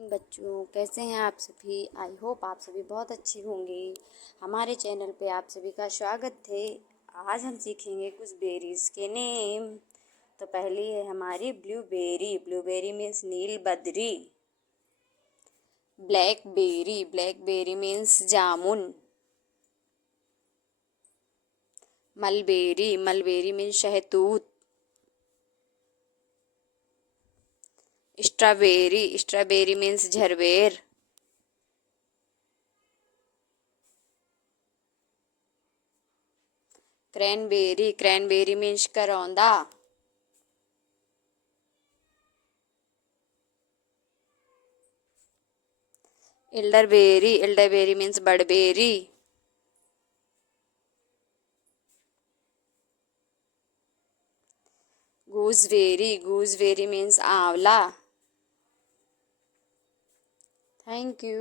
बच्चों, कैसे हैं आप सभी। आई होप आप सभी बहुत अच्छे होंगे। हमारे चैनल पे आप सभी का स्वागत है। आज हम सीखेंगे कुछ बेरीज के नेम। तो पहली है हमारी ब्लूबेरी। ब्लूबेरी मीन्स नील बदरी। ब्लैकबेरी। ब्लैकबेरी मीन्स जामुन। मलबेरी। मलबेरी मीन्स शहतूत। स्ट्रॉबेरी। स्ट्रॉबेरी मीन्स झरबेर। क्रैनबेरी। क्रैनबेरी मीन्स करौंदा। एल्डरबेरी। एल्डरबेरी मीन्स बड़बेरी। गूसबेरी। गूसबेरी मीन्स आंवला। Thank you.